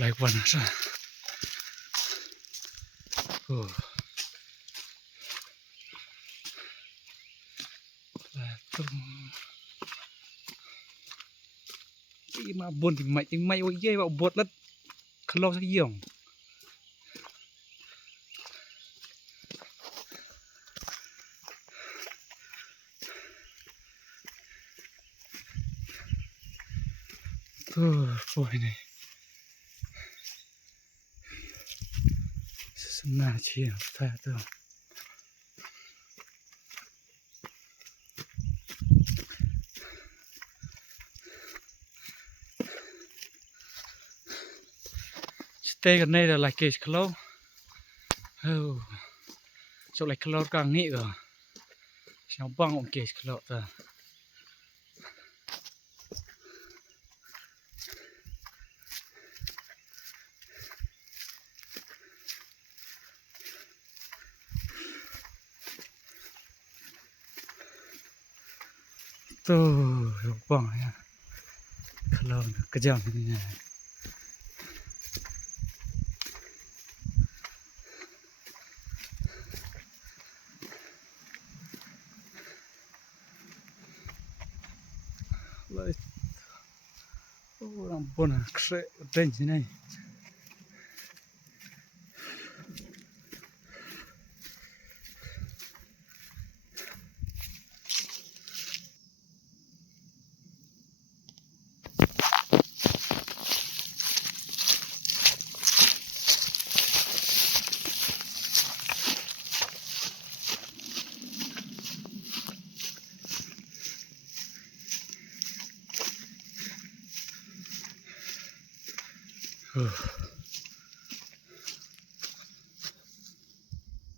like one sa oh tung đi mà buồn thì mày ôi ghê vào bột lắm khâu sao nhiều thôi này na chi phải đâu stay gần đây là like cái khâu chỗ like khâu càng nghĩ rồi sao băng ông cái khâu ta tuh bang ya khâu kejam ini lại làm buồn à sẽ trên thế này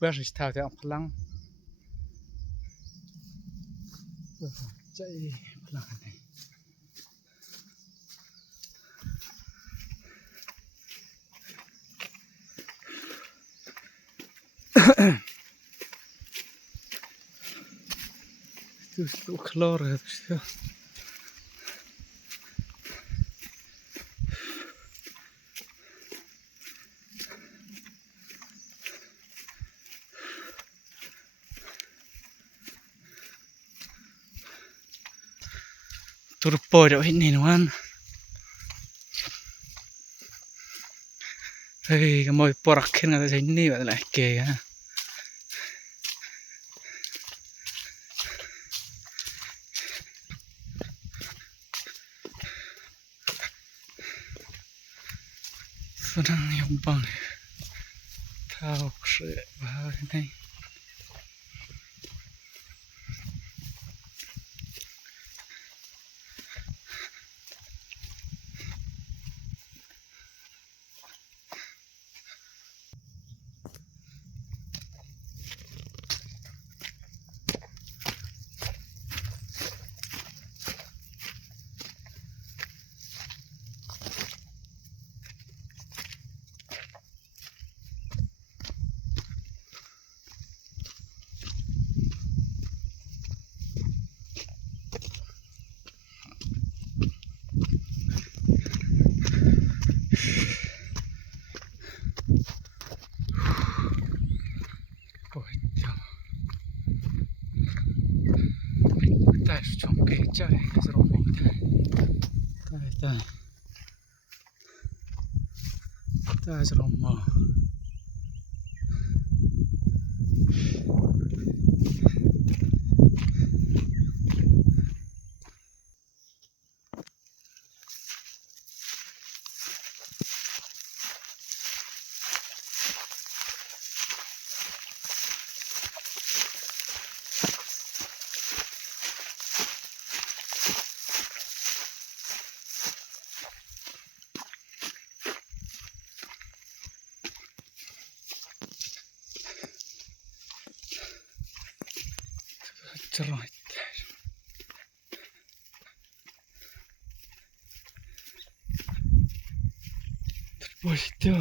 bây giờ thao theo ông lăng chạy lăng này tu khlo rồi tu turpo đâu hết nền hoan hey cái mồi porak khen là thấy ní vậy lại kề ha đang nhom băng thao sữa vào thế này tại trong cái chạy rồi tại rồi mà right boy still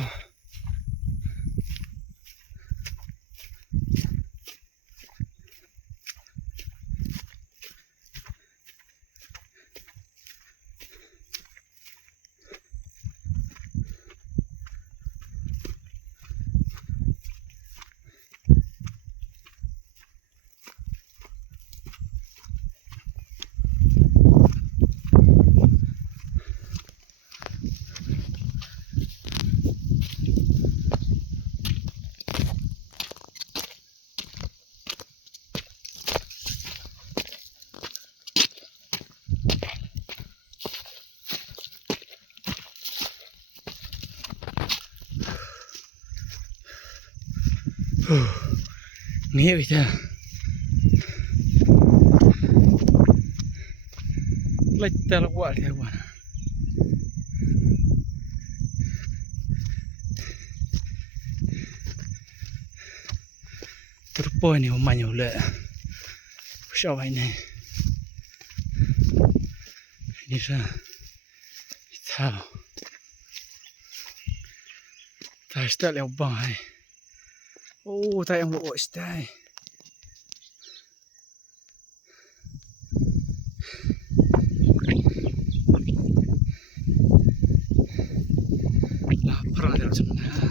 Nghĩa vậy ta. Lệch ta là quả theo quả. Terpoi ni umanya ule. Pusau ini. Ini sa. Tahu. Tak start lewat bang. Oh, tak yang bawa stay. Lapar dah sebenarnya.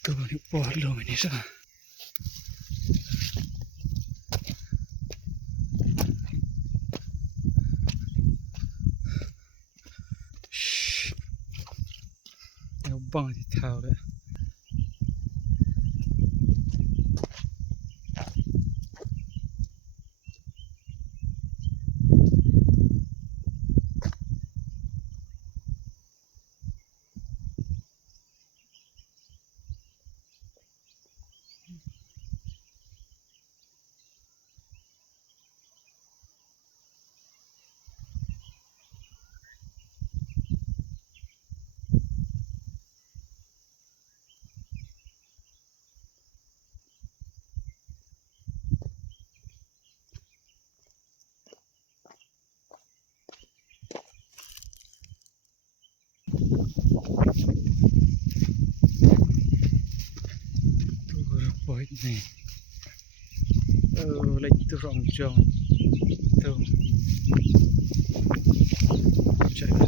Tu ni buat lo ini sah. Yang bang di tahu dah. Buat ni. Oh, lagi tu orang jong. Tu. Cakap.